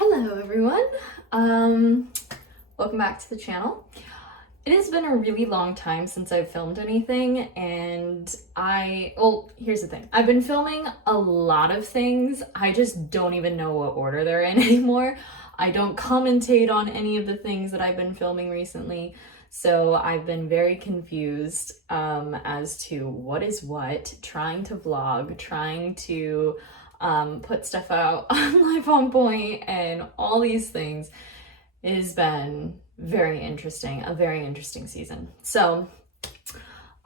Hello everyone, welcome back to the channel. It has been a really long time since I've filmed anything, and here's the thing. I've been filming a lot of things. I just don't even know what order they're in anymore. I don't commentate on any of the things that I've been filming recently, so I've been very confused as to what is what, trying to vlog, trying to put stuff out on Life on Point and all these things. It has been a very interesting season. So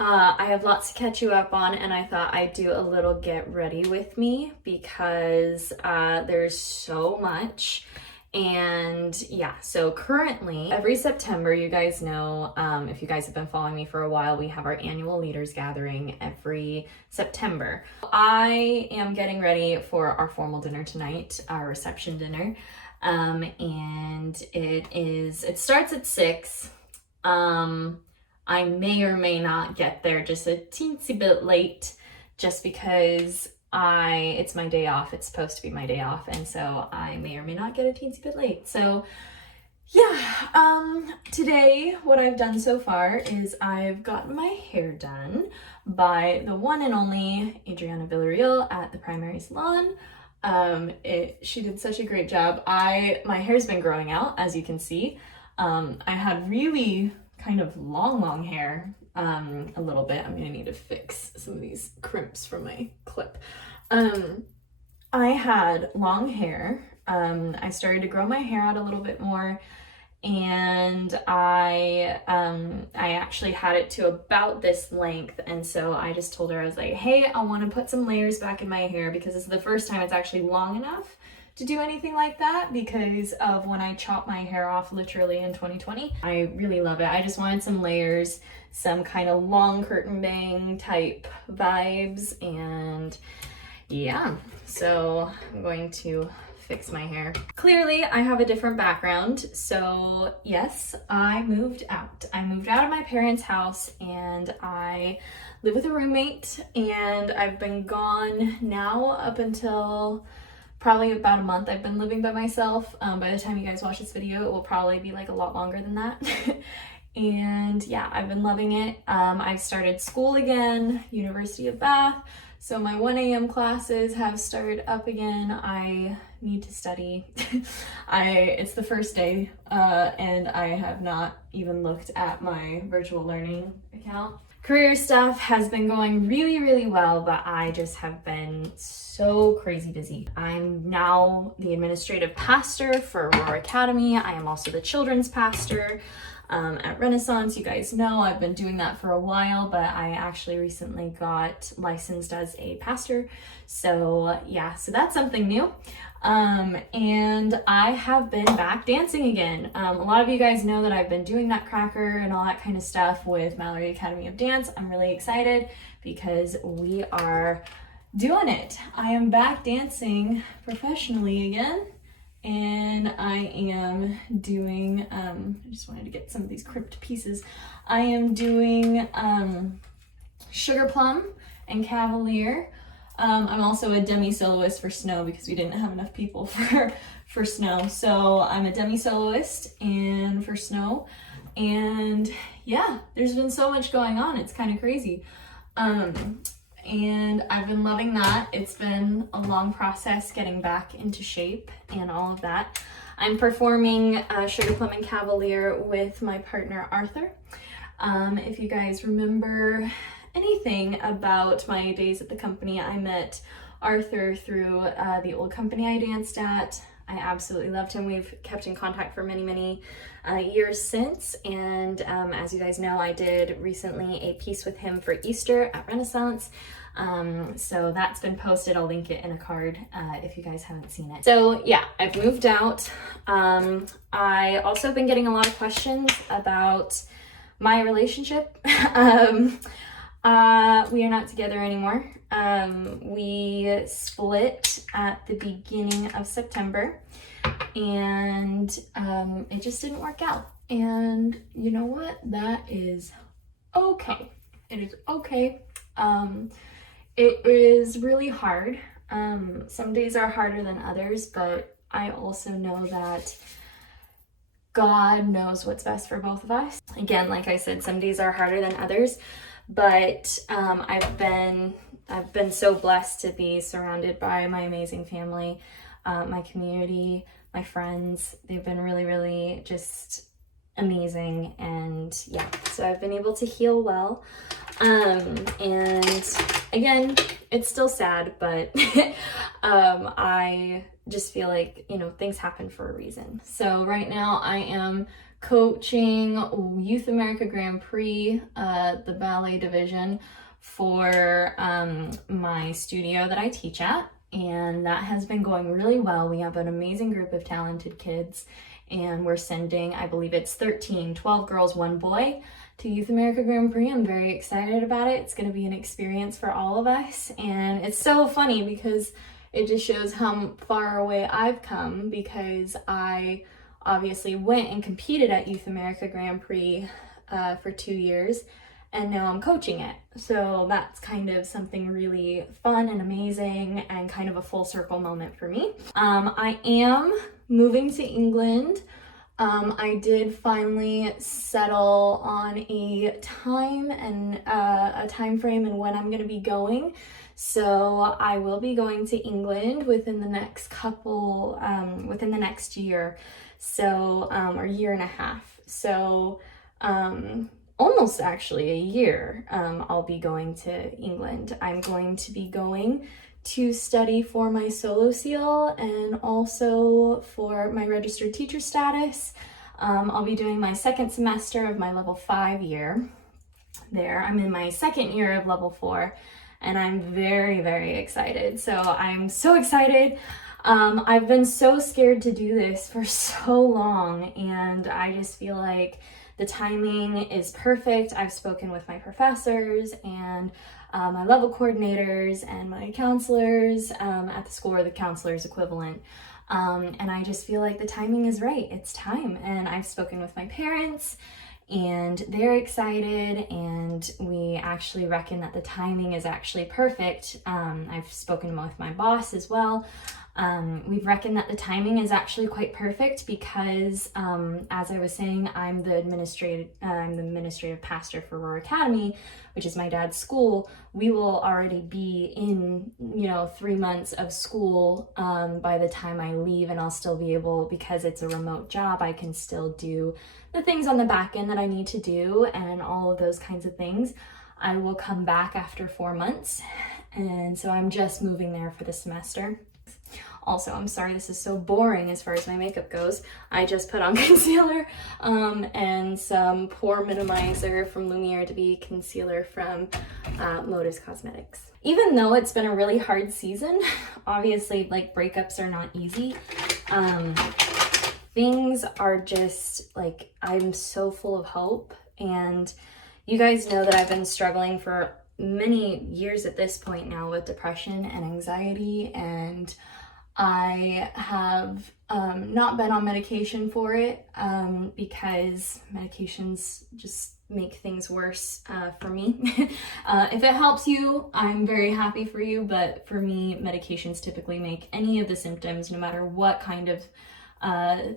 I have lots to catch you up on, and I thought I'd do a little get ready with me because there's so much. And yeah, so currently every September, you guys know, if you guys have been following me for a while, we have our annual leaders gathering every September. I am getting ready for our formal dinner tonight, our reception dinner. And it starts at 6. I may or may not get there just a teensy bit late just because it's my day off. It's supposed to be my day off, and so I may or may not get a teensy bit late. So yeah, today what I've done so far is I've gotten my hair done by the one and only Adriana Villarreal at the Primary Salon. She did such a great job. My hair's been growing out, as you can see. I had really kind of long hair, a little bit. I'm gonna need to fix some of these crimps from my clip. I had long hair. I started to grow my hair out a little bit more, and I actually had it to about this length, and so I just told her, I was like, hey, I want to put some layers back in my hair because this is the first time it's actually long enough to do anything like that because of when I chopped my hair off literally in 2020. I really love it. I just wanted some layers, some kind of long curtain bang type vibes, and yeah, so I'm going to fix my hair. Clearly, I have a different background, so yes, I moved out. I moved out of my parents' house and I live with a roommate, and I've been gone now up until probably about a month. I've been living by myself. By the time you guys watch this video, it will probably be like a lot longer than that. And yeah, I've been loving it. I've started school again, University of Bath. So my 1 a.m. classes have started up again. I need to study. It's the first day, and I have not even looked at my virtual learning account. Career stuff has been going really well, but I just have been so crazy busy. I'm now the administrative pastor for Aurora Academy. I am also the children's pastor at Renaissance. You guys know I've been doing that for a while, but I actually recently got licensed as a pastor. So yeah, so that's something new. And I have been back dancing again. A lot of you guys know that I've been doing that cracker and all that kind of stuff with Mallory Academy of Dance. I'm really excited because we are doing it. I am back dancing professionally again. And I am doing, I just wanted to get some of these crimped pieces. I am doing Sugar Plum and Cavalier. I'm also a demi-soloist for Snow because we didn't have enough people for Snow. So I'm a demi-soloist and for Snow. And yeah, there's been so much going on. It's kind of crazy. And I've been loving that. It's been a long process getting back into shape and all of that. I'm performing Sugar Plum and Cavalier with my partner Arthur. If you guys remember anything about my days at the company, I met Arthur through the old company I danced at. I absolutely loved him. We've kept in contact for many years since, and as you guys know, I did recently a piece with him for Easter at Renaissance. So that's been posted. I'll link it in a card if you guys haven't seen it. So yeah, I've moved out. I also have been getting a lot of questions about my relationship. We are not together anymore. We split at the beginning of September, and it just didn't work out. And you know what? That is okay. It is okay. It is really hard. Some days are harder than others, but I also know that God knows what's best for both of us. Again, like I said, some days are harder than others, but I've been so blessed to be surrounded by my amazing family, my community, my friends. They've been really, really just amazing, and yeah, so I've been able to heal well. And again, it's still sad, but I just feel like, you know, things happen for a reason. So right now I am coaching Youth America Grand Prix, the ballet division, for my studio that I teach at, and that has been going really well. We have an amazing group of talented kids, and we're sending, I believe it's 12 girls, 1 boy, to Youth America Grand Prix. I'm very excited about it. It's going to be an experience for all of us, and it's so funny because it just shows how far away I've come, because I obviously went and competed at Youth America Grand Prix for 2 years, and now I'm coaching it. So that's kind of something really fun and amazing, and kind of a full circle moment for me. I am moving to England. I did finally settle on a time and a time frame and when I'm going to be going. So I will be going to England within the next within the next year, so or year and a half. So almost actually a year, I'll be going to England. I'm going to be going to study for my solo seal and also for my registered teacher status. I'll be doing my second semester of my level 5 year there. I'm in my second year of level 4, and I'm very, very excited. So I'm so excited. I've been so scared to do this for so long, and I just feel like the timing is perfect. I've spoken with my professors and my level coordinators and my counselors at the school, or the counselor's equivalent. And I just feel like the timing is right. It's time. And I've spoken with my parents, and they're excited, and we actually reckon that the timing is actually perfect. I've spoken with my boss as well. We've reckoned that the timing is actually quite perfect because, as I was saying, I'm the administrative pastor for Roar Academy, which is my dad's school. We will already be in, 3 months of school by the time I leave, and I'll still be able, because it's a remote job, I can still do the things on the back end that I need to do and all of those kinds of things. I will come back after 4 months, and so I'm just moving there for the semester. Also, I'm sorry this is so boring as far as my makeup goes. I just put on concealer and some pore minimizer from Lumiere to Be concealer from Motives Cosmetics. Even though it's been a really hard season, obviously, like, breakups are not easy. Things are just, like, I'm so full of hope. And you guys know that I've been struggling for many years at this point now with depression and anxiety, and I have not been on medication for it because medications just make things worse for me. If it helps you, I'm very happy for you, but for me, medications typically make any of the symptoms, no matter what kind of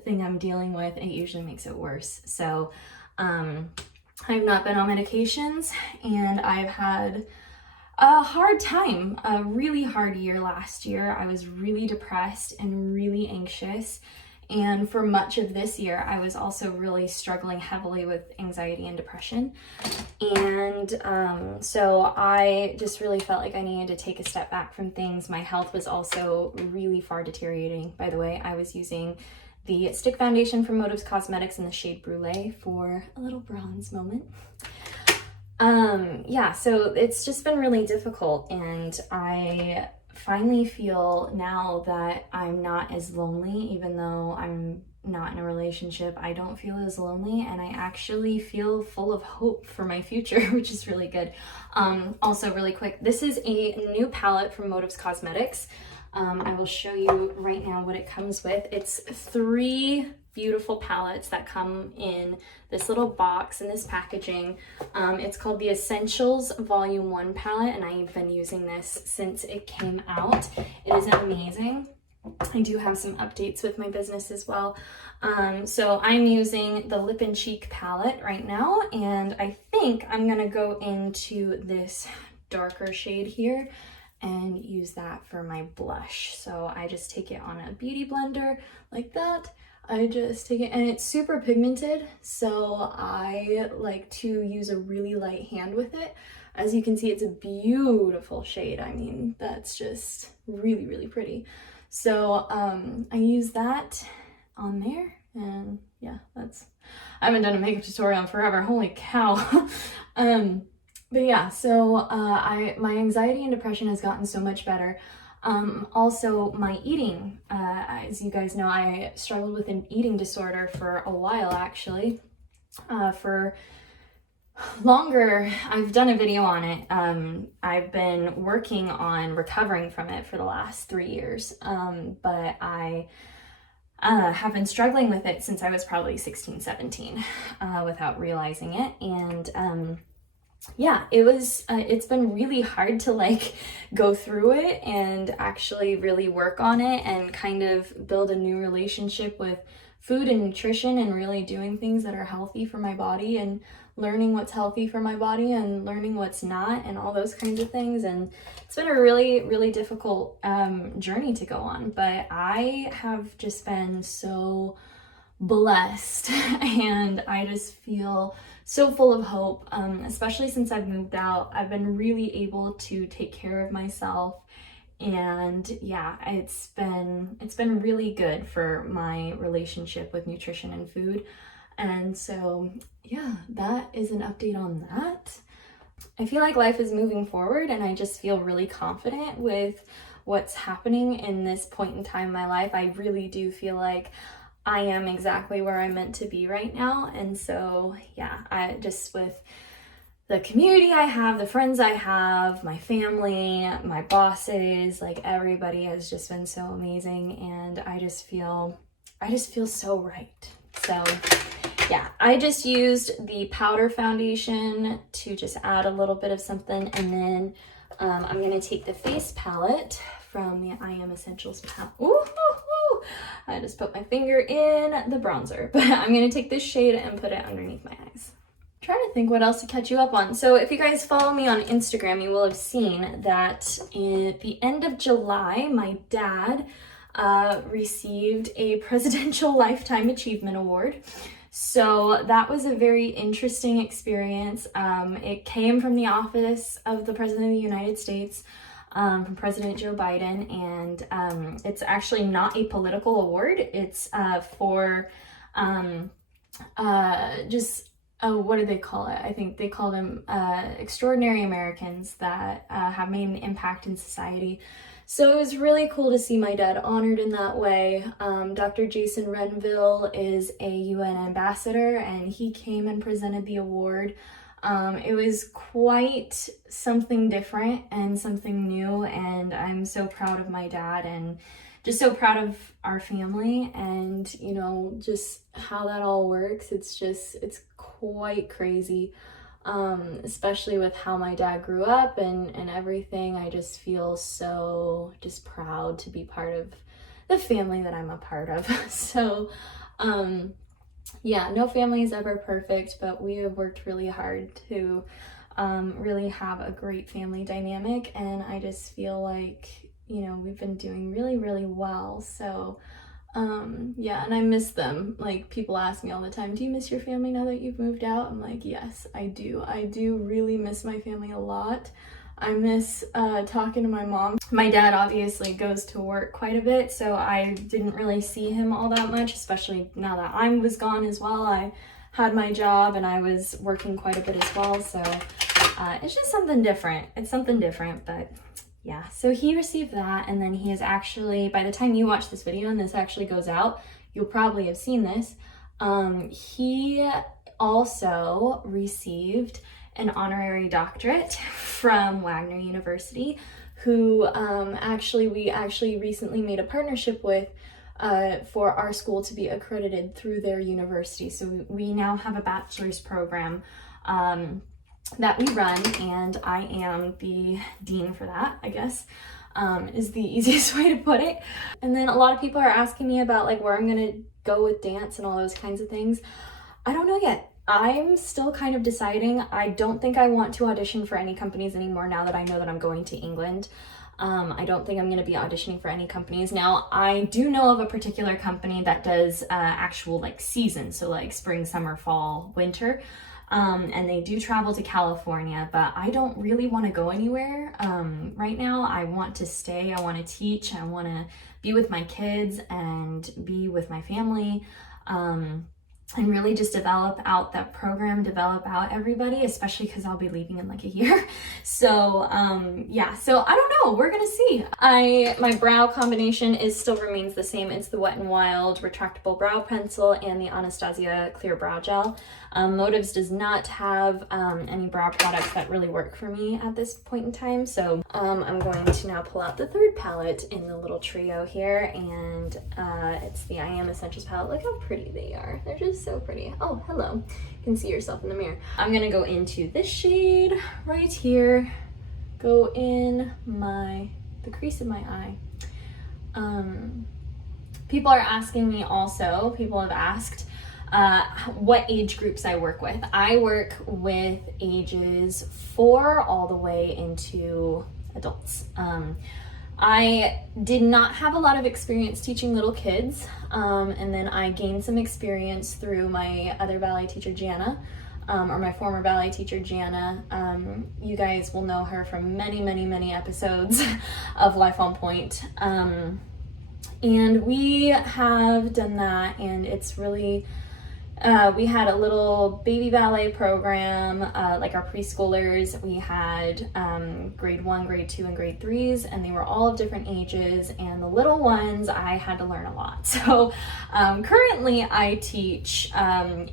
thing I'm dealing with, it usually makes it worse. So I've not been on medications, and I've had a hard time, a really hard year last year. I was really depressed and really anxious. And for much of this year, I was also really struggling heavily with anxiety and depression. And so I just really felt like I needed to take a step back from things. My health was also really far deteriorating. By the way, I was using the stick foundation from Motives Cosmetics in the shade Brulee for a little bronze moment. Yeah, so it's just been really difficult, and I finally feel now that I'm not as lonely. Even though I'm not in a relationship, I don't feel as lonely, and I actually feel full of hope for my future, which is really good. Also, really quick, this is a new palette from Motives Cosmetics. I will show you right now what it comes with. It's 3 beautiful palettes that come in this little box in this packaging. It's called the Essentials Volume 1 palette, and I've been using this since it came out. It is amazing. I do have some updates with my business as well. So I'm using the Lip and Cheek palette right now, and I think I'm gonna go into this darker shade here and use that for my blush. So I just take it on a beauty blender like that. I just take it, and it's super pigmented, so I like to use a really light hand with it. As you can see, it's a beautiful shade. I mean, that's just really, really pretty. So I use that on there, and yeah, I haven't done a makeup tutorial in forever, holy cow. But yeah, so my anxiety and depression has gotten so much better. Also my eating, as you guys know, I struggled with an eating disorder for a while, actually. For longer, I've done a video on it. I've been working on recovering from it for the last 3 years, but I have been struggling with it since I was probably 16, 17, without realizing it. And yeah, it's been really hard to like go through it and actually really work on it and kind of build a new relationship with food and nutrition, and really doing things that are healthy for my body, and learning what's healthy for my body and learning what's not, and all those kinds of things. And it's been a really, really difficult journey to go on, but I have just been so blessed and I just feel so full of hope, especially since I've moved out. I've been really able to take care of myself, and yeah, it's been really good for my relationship with nutrition and food. And so yeah, that is an update on that. I feel like life is moving forward, and I just feel really confident with what's happening in this point in time in my life. I really do feel like I am exactly where I'm meant to be right now. And so yeah, I just, with the community I have, the friends I have, my family, my bosses, like everybody has just been so amazing, and I just feel so right. So yeah, I just used the powder foundation to just add a little bit of something, and then I'm gonna take the face palette from the I Am Essentials palette. Ooh, I just put my finger in the bronzer, but I'm gonna take this shade and put it underneath my eyes. I'm trying to think what else to catch you up on. So if you guys follow me on Instagram, you will have seen that at the end of July, my dad received a Presidential Lifetime Achievement Award. So that was a very interesting experience. It came from the office of the President of the United States, from President Joe Biden, and it's actually not a political award. It's for what do they call it? I think they call them extraordinary Americans that have made an impact in society. So it was really cool to see my dad honored in that way. Dr. Jason Renville is a UN ambassador, and he came and presented the award. It was quite something different and something new, and I'm so proud of my dad and just so proud of our family, and you know, just how that all works. It's quite crazy. Especially with how my dad grew up and everything. I just feel so just proud to be part of the family that I'm a part of. So yeah, no family is ever perfect, but we have worked really hard to really have a great family dynamic, and I just feel like, you know, we've been doing really, really well. So yeah, and I miss them. Like, people ask me all the time, do you miss your family now that you've moved out? I'm like, yes, I do. I do really miss my family a lot. I miss talking to my mom. My dad obviously goes to work quite a bit, so I didn't really see him all that much, especially now that I was gone as well. I had my job and I was working quite a bit as well, so it's just something different. It's something different, but yeah, so he received that, and then he is actually, by the time you watch this video and this actually goes out, you'll probably have seen this, he also received an honorary doctorate from Wagner University, who we actually recently made a partnership with for our school to be accredited through their university. So we now have a bachelor's program that we run, and I am the dean for that, I guess. is the easiest way to put it. And then a lot of people are asking me about like where I'm gonna go with dance and all those kinds of things. I don't know yet. I'm still kind of deciding. I don't think I want to audition for any companies anymore now that I know that I'm going to England. I don't think I'm going to be auditioning for any companies. Now, I do know of a particular company that does actual like seasons, so like spring, summer, fall, winter. And they do travel to California, but I don't really want to go anywhere. Right now, I want to stay. I want to teach. I want to be with my kids and be with my family. And really just develop out that program, develop out everybody, especially because I'll be leaving in like a year. So yeah, so I don't know, we're gonna see. My brow combination still remains the same. It's the Wet n Wild retractable brow pencil and the Anastasia clear brow gel. Motives does not have any brow products that really work for me at this point in time. So I'm going to now pull out the third palette in the little trio here, and it's the I Am Essentials palette. Look how pretty they are. They're just so pretty. Oh, hello. You can see yourself in the mirror. I'm gonna go into this shade right here, go in the crease of my eye. People are asking me also, people have asked, what age groups I work with. I work with ages 4 all the way into adults. I did not have a lot of experience teaching little kids, and then I gained some experience through my other ballet teacher, Jana, or my former ballet teacher, Jana. You guys will know her from many, many, many episodes of Life on Point. And we have done that, and it's really, we had a little baby ballet program, like our preschoolers. We had grade 1, grade 2, and grade 3s, and they were all of different ages, and the little ones, I had to learn a lot. So currently I teach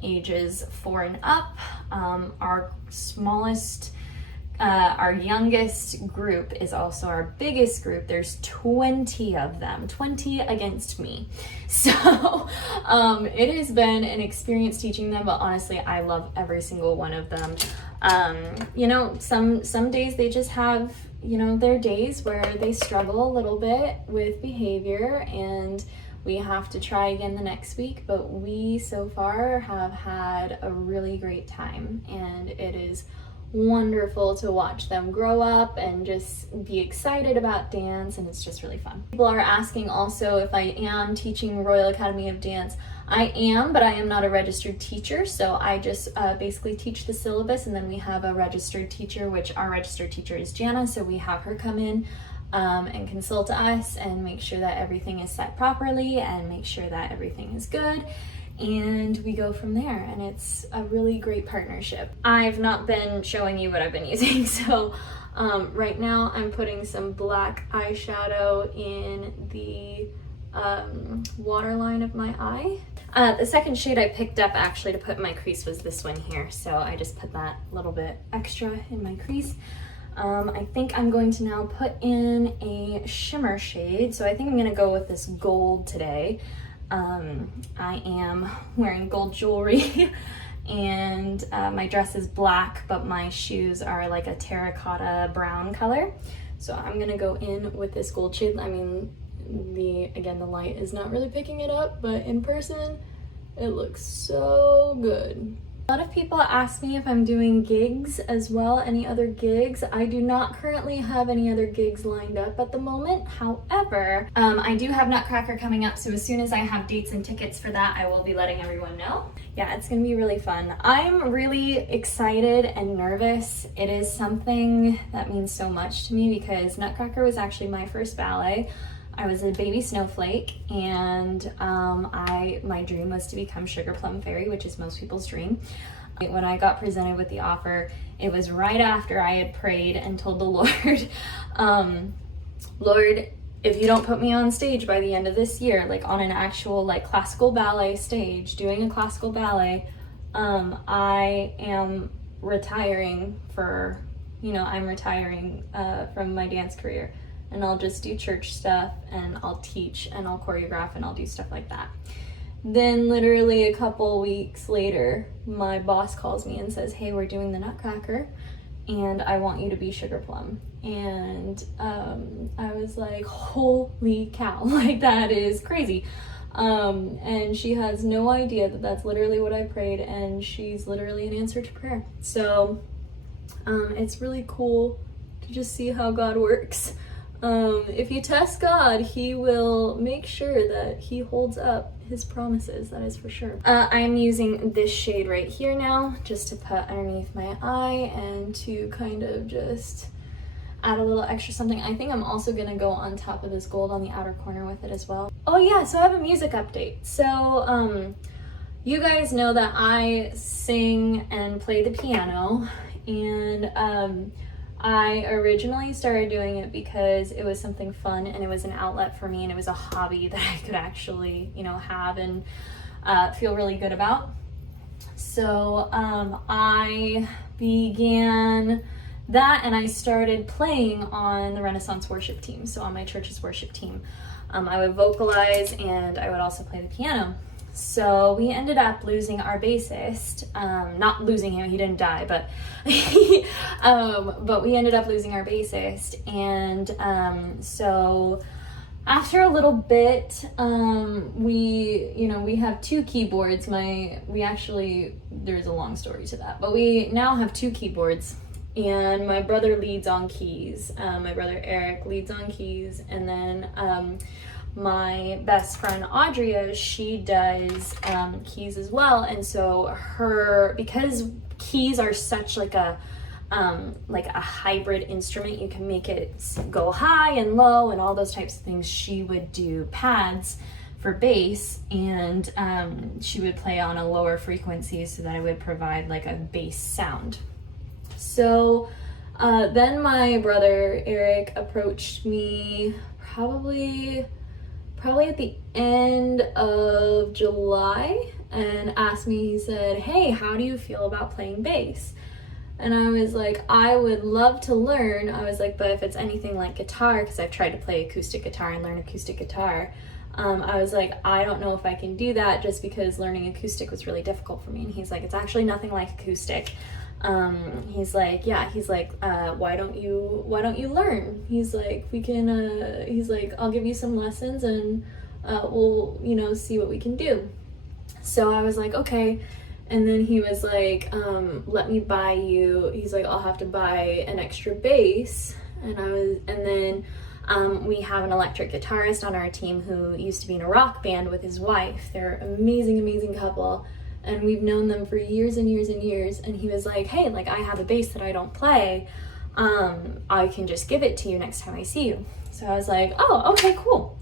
ages 4 and up. Our smallest, our youngest group is also our biggest group. There's 20 of them, 20 against me. So it has been an experience teaching them, but honestly, I love every single one of them. You know, some days they just have, you know, their days where they struggle a little bit with behavior, and we have to try again the next week, but we so far have had a really great time, and it is wonderful to watch them grow up and just be excited about dance, and it's just really fun. People are asking also if I am teaching Royal Academy of Dance. I am, but I am not a registered teacher, so I just basically teach the syllabus, and then we have a registered teacher, which our registered teacher is Jana, so we have her come in and consult us and make sure that everything is set properly and make sure that everything is good. And we go from there, and it's a really great partnership. I've not been showing you what I've been using, so right now I'm putting some black eyeshadow in the waterline of my eye. The second shade I picked up actually to put in my crease was this one here, so I just put that little bit extra in my crease. I think I'm going to now put in a shimmer shade, so I think I'm going to go with this gold today. I am wearing gold jewelry and my dress is black, but my shoes are like a terracotta brown color. So I'm gonna go in with this gold shade. I mean, again, the light is not really picking it up, but in person, it looks so good. A lot of people ask me if I'm doing gigs as well, any other gigs. I do not currently have any other gigs lined up at the moment. However, I do have Nutcracker coming up, so as soon as I have dates and tickets for that, I will be letting everyone know. Yeah, it's gonna be really fun. I'm really excited and nervous. It is something that means so much to me because Nutcracker was actually my first ballet. I was a baby snowflake, and my dream was to become Sugar Plum Fairy, which is most people's dream. When I got presented with the offer, it was right after I had prayed and told the Lord, Lord, if you don't put me on stage by the end of this year, like on an actual like classical ballet stage, doing a classical ballet, I am retiring I'm retiring from my dance career. And I'll just do church stuff, and I'll teach, and I'll choreograph, and I'll do stuff like that. Then literally a couple weeks later, my boss calls me and says, hey, we're doing the Nutcracker. and I want you to be Sugar Plum. And I was like, holy cow, like that is crazy. And she has no idea that that's literally what I prayed, and she's literally an answer to prayer. So it's really cool to just see how God works. If you test God, he will make sure that he holds up his promises, that is for sure. I'm using this shade right here now just to put underneath my eye and to kind of just add a little extra something. I think I'm also gonna go on top of this gold on the outer corner with it as well. Oh yeah, so I have a music update. So you guys know that I sing and play the piano, and I originally started doing it because it was something fun and it was an outlet for me, and it was a hobby that I could actually, you know, have and feel really good about. So I began that, and I started playing on the Renaissance worship team, so on my church's worship team. I would vocalize and I would also play the piano. So we ended up losing our bassist, not losing him, he didn't die, but but we ended up losing our bassist. And so after a little bit, we have two keyboards. There's a long story to that, but we now have two keyboards, and my brother leads on keys. My brother Eric leads on keys, and then my best friend Audria, she does keys as well. And so because keys are such like a hybrid instrument, you can make it go high and low and all those types of things. She would do pads for bass, and she would play on a lower frequency so that it would provide like a bass sound. So then my brother Eric approached me probably at the end of July and asked me, he said, hey, how do you feel about playing bass? And I was like, I would love to learn. I was like, but if it's anything like guitar, because I've tried to play acoustic guitar and learn acoustic guitar, I was like, I don't know if I can do that, just because learning acoustic was really difficult for me. And he's like, it's actually nothing like acoustic. He's like, why don't you learn? He's like, I'll give you some lessons, and we'll, see what we can do. So I was like, okay. And then he was like, let me buy you, he's like, I'll have to buy an extra bass. And then we have an electric guitarist on our team who used to be in a rock band with his wife. They're an amazing, amazing couple. And we've known them for years and years and years. And he was like, hey, like I have a bass that I don't play. I can just give it to you next time I see you. So I was like, oh, okay, cool.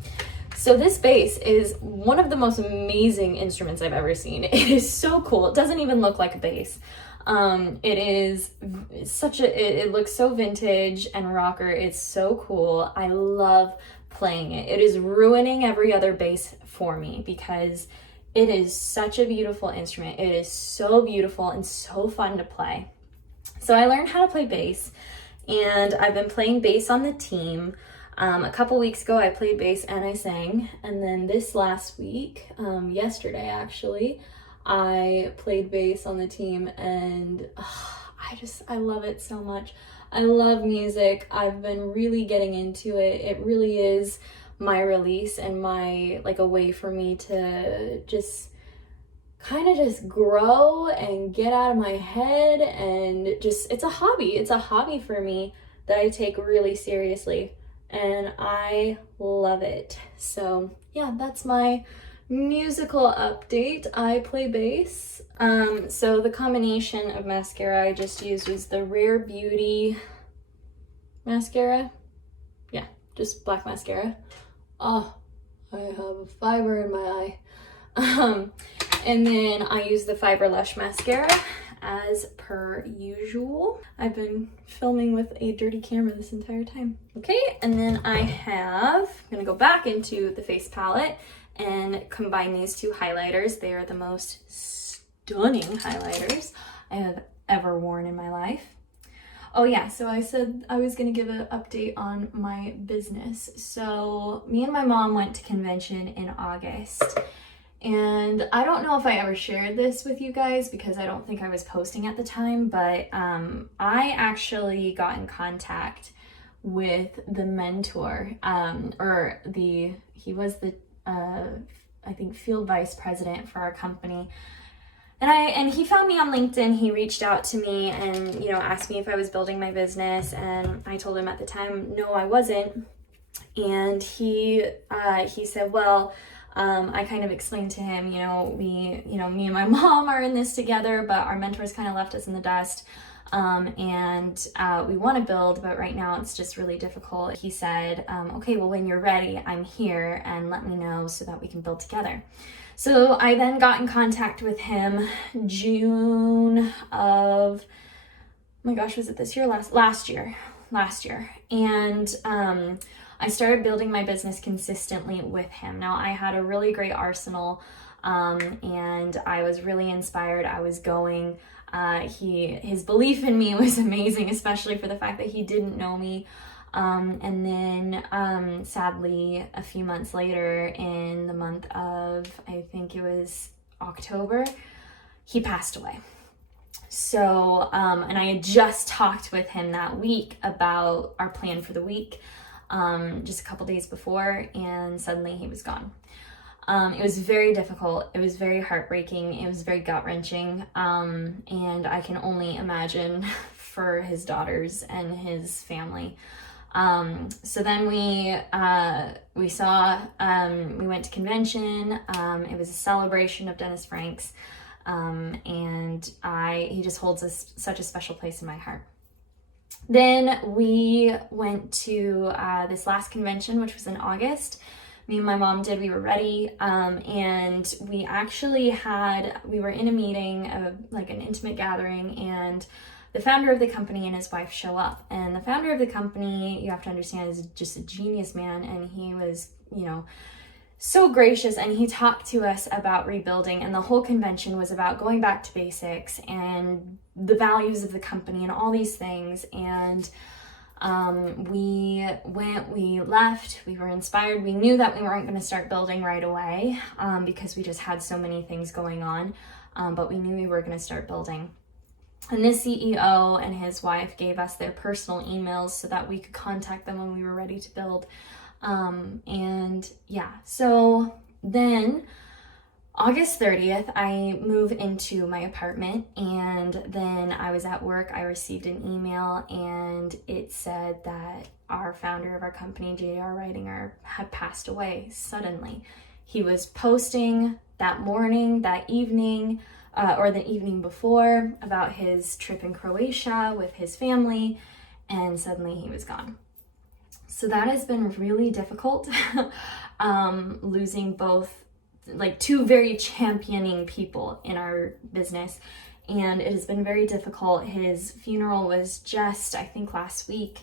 So this bass is one of the most amazing instruments I've ever seen. It is so cool. It doesn't even look like a bass. It looks so vintage and rocker. It's so cool. I love playing it. It is ruining every other bass for me because it is such a beautiful instrument. It is so beautiful and so fun to play. So I learned how to play bass, and I've been playing bass on the team. A couple weeks ago, I played bass and I sang. And then this last week, yesterday actually, I played bass on the team, and I love it so much. I love music. I've been really getting into it. It really is my release and my, like, a way for me to just kind of just grow and get out of my head, and just, it's a hobby. It's a hobby for me that I take really seriously, and I love it. So yeah, that's my musical update. I play bass. So the combination of mascara I just used was the Rare Beauty mascara. Yeah, just black mascara. Oh, I have a fiber in my eye. And then I use the Fiber Lush mascara as per usual. I've been filming with a dirty camera this entire time. Okay, and then I'm gonna go back into the face palette and combine these two highlighters. They are the most stunning highlighters I have ever worn in my life. Oh yeah, so I said I was gonna give an update on my business. So me and my mom went to convention in August, And I don't know if I ever shared this with you guys because I don't think I was posting at the time, but I actually got in contact with the mentor, he was the, I think, field vice president for our company. And he found me on LinkedIn. He reached out to me and, asked me if I was building my business. And I told him at the time, no, I wasn't. And he said, well, I kind of explained to him, me and my mom are in this together, but our mentors kind of left us in the dust. And we want to build, but right now it's just really difficult. He said, okay, well, when you're ready, I'm here, and let me know so that we can build together. So I then got in contact with him June of, oh my gosh, was it this year? Last year. And I started building my business consistently with him. Now, I had a really great arsenal, and I was really inspired. I was going. His belief in me was amazing, especially for the fact that he didn't know me. And then, sadly, a few months later, in the month of, I think it was October, he passed away. So, and I had just talked with him that week about our plan for the week, just a couple days before, and suddenly he was gone. It was very difficult. It was very heartbreaking. It was very gut-wrenching. And I can only imagine for his daughters and his family. So then we went to convention. It was a celebration of Dennis Frank's. And he just holds such a special place in my heart. Then we went to this last convention, which was in August. Me and my mom did. We were ready, and we actually we were in a meeting, like an intimate gathering, and the founder of the company and his wife show up. And the founder of the company, you have to understand, is just a genius man, and he was, so gracious, and he talked to us about rebuilding, and the whole convention was about going back to basics and the values of the company and all these things. And we left, we were inspired. We knew that we weren't going to start building right away, because we just had so many things going on, but we knew we were going to start building. And this CEO and his wife gave us their personal emails so that we could contact them when we were ready to build. So then August 30th, I move into my apartment, and then I was at work. I received an email, and it said that our founder of our company, J.R. Ridinger, had passed away suddenly. He was posting that morning, that evening, or the evening before, about his trip in Croatia with his family, and suddenly he was gone. So that has been really difficult, losing both, like, two very championing people in our business, and it has been very difficult. His funeral was just, I think, last week,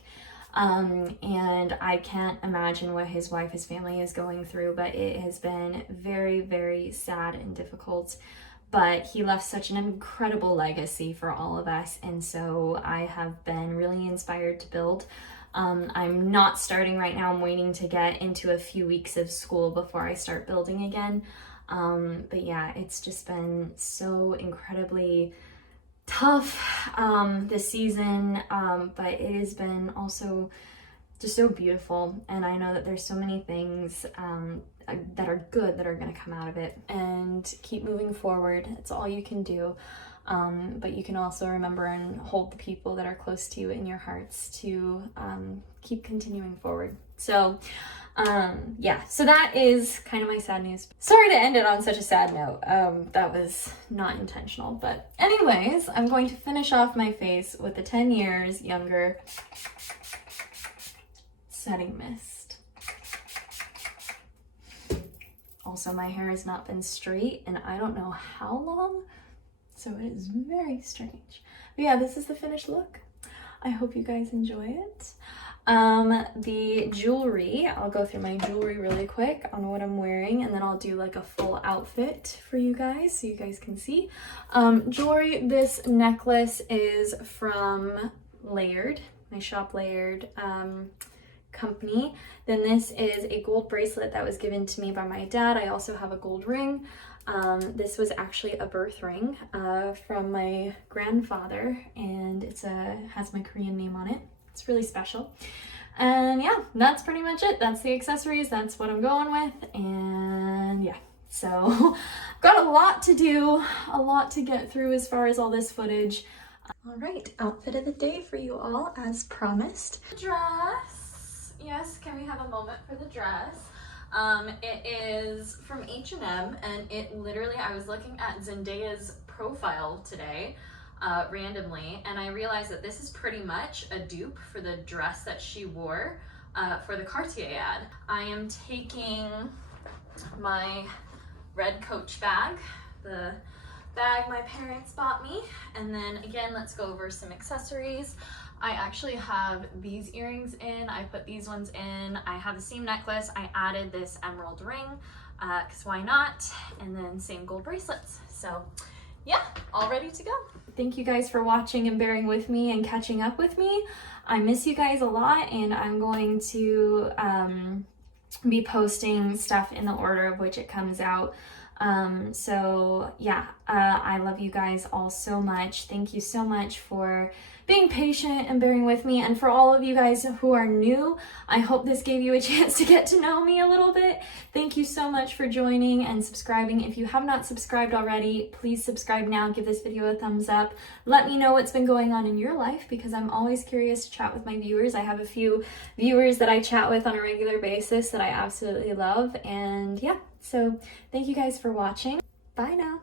and I can't imagine what his wife, his family is going through, but it has been very, very sad and difficult. But he left such an incredible legacy for all of us, and so I have been really inspired to build. I'm not starting right now. I'm waiting to get into a few weeks of school before I start building again. But yeah, it's just been so incredibly tough this season, but it has been also just so beautiful. And I know that there's so many things that are good that are going to come out of it, and keep moving forward. It's all you can do. But you can also remember and hold the people that are close to you in your hearts to keep continuing forward. So so that is kind of my sad news. Sorry to end it on such a sad note. That was not intentional. But anyways, I'm going to finish off my face with the 10 years younger setting mist. Also, my hair has not been straight and I don't know how long. So it is very strange. But yeah, this is the finished look. I hope you guys enjoy it. The jewelry, I'll go through my jewelry really quick on what I'm wearing, and then I'll do like a full outfit for you guys so you guys can see. Jewelry, this necklace is from Layered, my shop Layered. company. Then this is a gold bracelet that was given to me by my dad. I also have a gold ring. This was actually a birth ring from my grandfather, and has my Korean name on it. It's really special. And yeah, that's pretty much it. That's the accessories. That's what I'm going with. And yeah, so got a lot to do, a lot to get through as far as all this footage. All right, outfit of the day for you all as promised. Dress. Yes, can we have a moment for the dress? It is from H&M, and it literally, I was looking at Zendaya's profile today randomly, and I realized that this is pretty much a dupe for the dress that she wore for the Cartier ad. I am taking my red Coach bag, the bag my parents bought me, and then again, let's go over some accessories. I actually have these earrings in, I put these ones in, I have the same necklace, I added this emerald ring, because why not, and then same gold bracelets. So yeah, all ready to go. Thank you guys for watching and bearing with me and catching up with me. I miss you guys a lot, and I'm going to be posting stuff in the order of which it comes out. So yeah, I love you guys all so much. Thank you so much for being patient and bearing with me. And for all of you guys who are new, I hope this gave you a chance to get to know me a little bit. Thank you so much for joining and subscribing. If you have not subscribed already, please subscribe now. Give this video a thumbs up. Let me know what's been going on in your life, because I'm always curious to chat with my viewers. I have a few viewers that I chat with on a regular basis that I absolutely love. And yeah, so thank you guys for watching. Bye now.